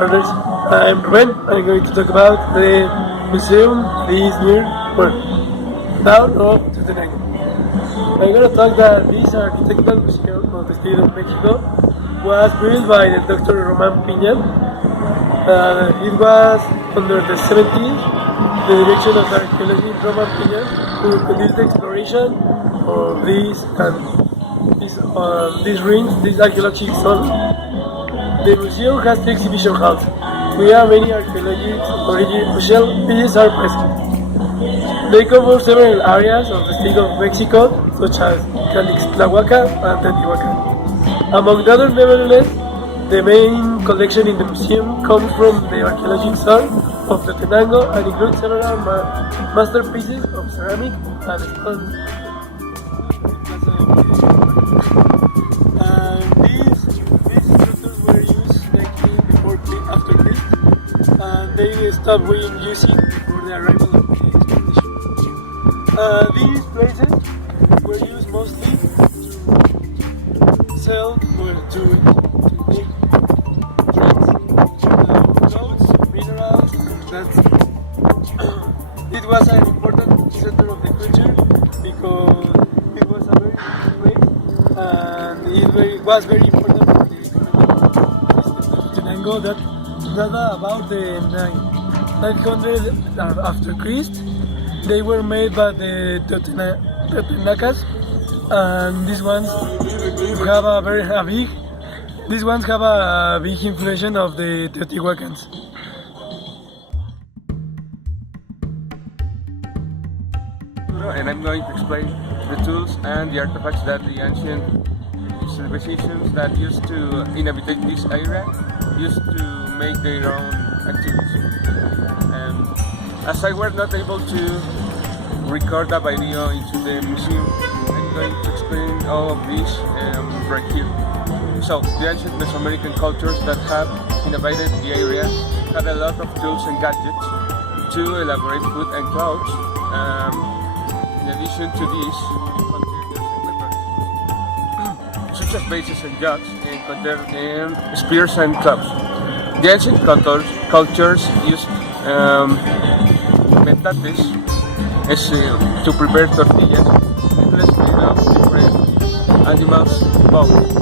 partners. I'm Rubén. I'm going to talk about the museum this near town of Teotenango. I'm going to talk that this architectural museum of the state of Mexico was built by the Dr. Rubén Mejía. It was under the 70s, the direction of archaeology Rubén Mejía, who conducted the exploration of these rings, this archaeologic zone. The museum has 3 exhibition halls. We have many archaeological original pieces are present. They cover several areas of the state of Mexico, such as Calixtlahuaca and Teotihuacan. Among the other, nevertheless, the main collection in the museum comes from the archaeological zone of Teotenango and includes several masterpieces of ceramic and stone. These structures were used after Christ, and they stopped being used before the arrival of the expedition. These places were used mostly to sell or to make trades, clothes, minerals. It was an important center of the culture because it was a very good place and it was very important for the economic system of Teotenango. That about the 900 after Christ, they were made by the Teotenacas, and these ones have a big influence of the Teotihuacans. And I'm going to explain the tools and the artifacts that the ancient civilizations that used to inhabit this area used to make their own activities. And as I were not able to record a video into the museum, I'm going to explain all of this right here. So, the ancient Mesoamerican cultures that have inhabited the area had a lot of tools and gadgets to elaborate food and clothes. In addition to this, such as bases and jugs, and spears and clubs. The ancient cultures used metates to prepare tortillas, needles made of different animals' bones,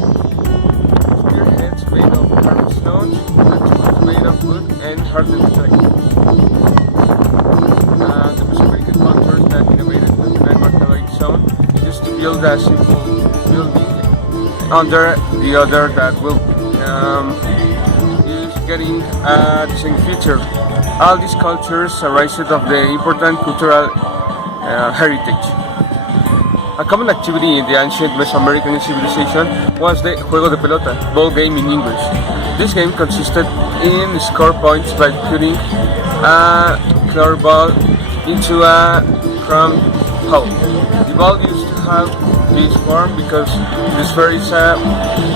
spearheads made of carved stones, and tools made of wood and hardened clay. The Mesoamerican cultures that innovated the archaeological zone used to build a simple building under the other that will is getting the same feature. All these cultures arise of the important cultural heritage. A common activity in the ancient Mesoamerican civilization was the juego de pelota, ball game in English. This game consisted in score points by putting a clear ball into a chrome hole. The ball used to have this form because the sphere is a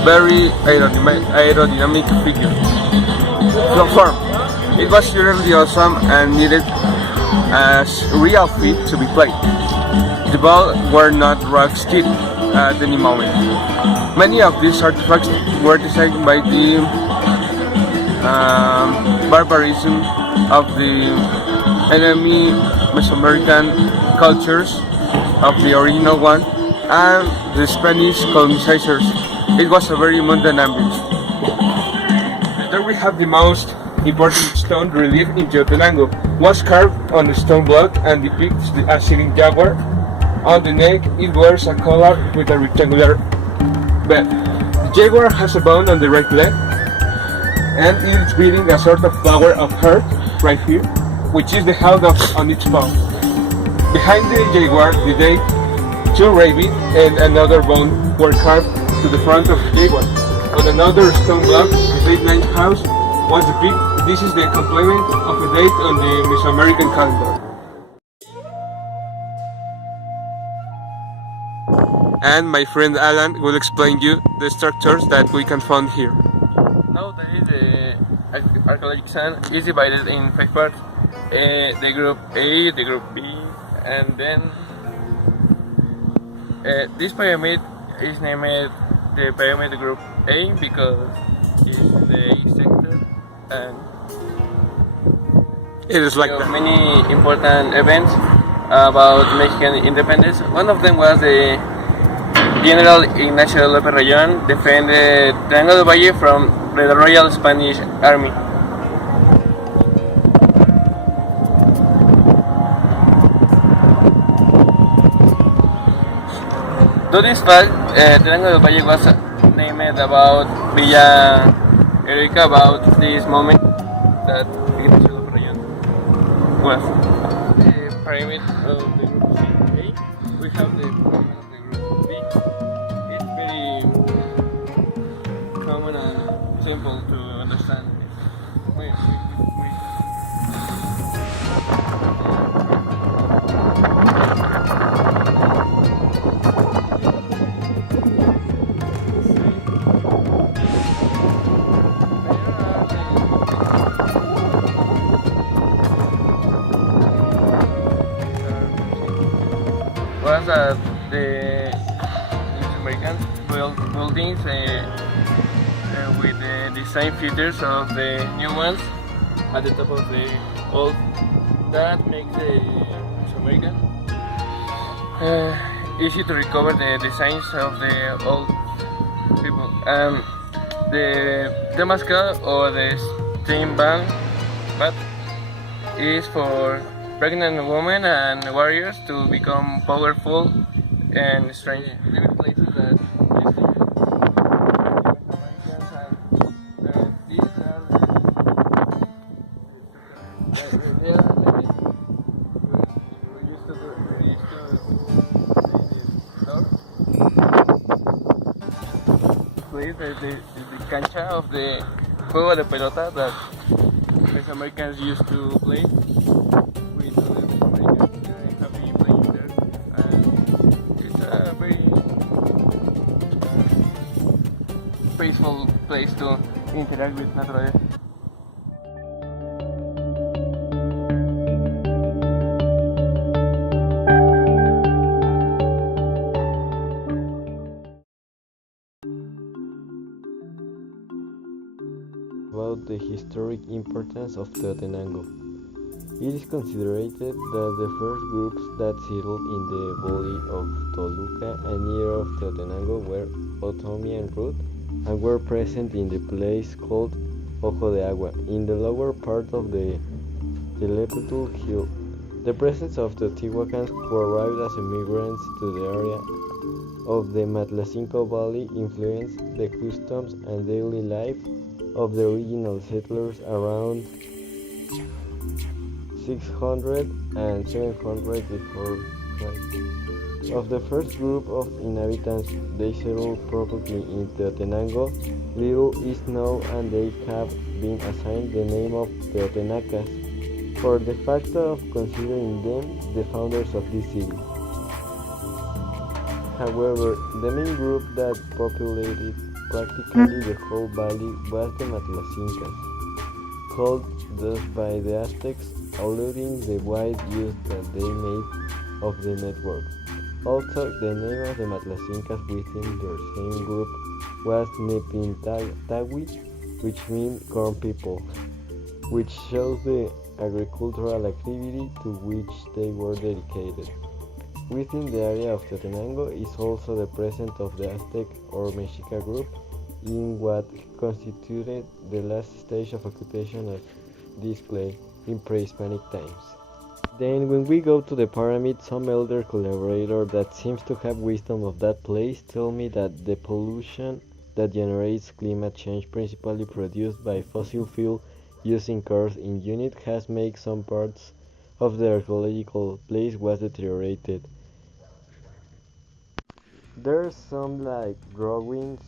very aerodynamic figure. Form. It was really awesome and needed as real feet to be played. The ball were not rocks hit at any moment. Many of these artifacts were designed by the barbarism of the enemy Mesoamerican cultures of the original one and the Spanish colonizers. It was a very mundane ambience. There we have the most important stone relief in Teotenango. Was carved on a stone block and depicts a sitting jaguar. On the neck, it wears a collar with a rectangular bed. The jaguar has a bone on the right leg, and it is beating a sort of flower of heart right here, which is the head on its paw. Behind the jaguar, the date, 2 rabbits, and another bone were carved to the front of the jaguar. On another stone block, the date 9th house was depicted. This is the complement of a date on the Mesoamerican calendar. And my friend Alan will explain you the structures that we can find here. Nowadays, the archaeological zone is divided in 5 parts. The group A, the group B, and then this pyramid is named the pyramid group A because it's in the east sector, and It is like of that. many important events about Mexican independence. One of them was the General Ignacio López Rayón defended Teotenango del Valle from the Royal Spanish Army. To this fact, Teotenango del Valle was named about Villa Heroica about this moment that Ignacio López Rayón was. The pyramid of the group C. We have the pyramid of the group B. It's very common and simple to understand. Wait. Was that the American buildings with the design features of the new ones at the top of the old. That makes the American easy to recover the designs of the old people. The mascot or the steam band bat is for pregnant women and warriors to become powerful and strong. Living places that used to Americans and these are we used to play the cancha of the juego de pelota that the Americans used to play. Peaceful place to interact with naturaleza. About the historic importance of Teotenango. It is considered that the first groups that settled in the valley of Toluca and near of Teotenango were Otomi and Ruth, and were present in the place called Ojo de Agua, in the lower part of the Telepetl hill. The presence of the Teotihuacans who arrived as immigrants to the area of the Matlacinco Valley influenced the customs and daily life of the original settlers around 600 and 700 before Christ. Of the first group of inhabitants, they settled properly in Teotenango. Little is known, and they have been assigned the name of Teotenacas for the fact of considering them the founders of this city. However, the main group that populated practically the whole valley was the Matlacincas, called thus by the Aztecs, alluding the wide use that they made of the network. Also, the name of the Matlacincas within their same group was Nepintawi, which means corn people, which shows the agricultural activity to which they were dedicated. Within the area of Teotenango is also the presence of the Aztec or Mexica group in what constituted the last stage of occupation of this place in pre-Hispanic times. Then when we go to the pyramid, some elder collaborator that seems to have wisdom of that place tell me that the pollution that generates climate change principally produced by fossil fuel using cars in unit has made some parts of the archaeological place was deteriorated. There's some like drawings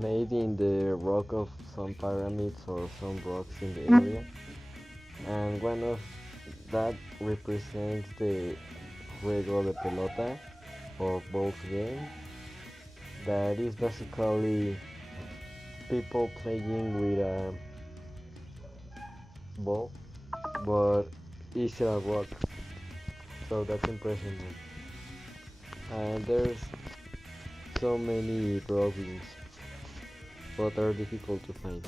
made in the rock of some pyramids or some rocks in the area, and one of that represents the juego de pelota or ball game. That is basically people playing with a ball, but it's a rock, so that's impressive. And there's so many drawings, but are difficult to find.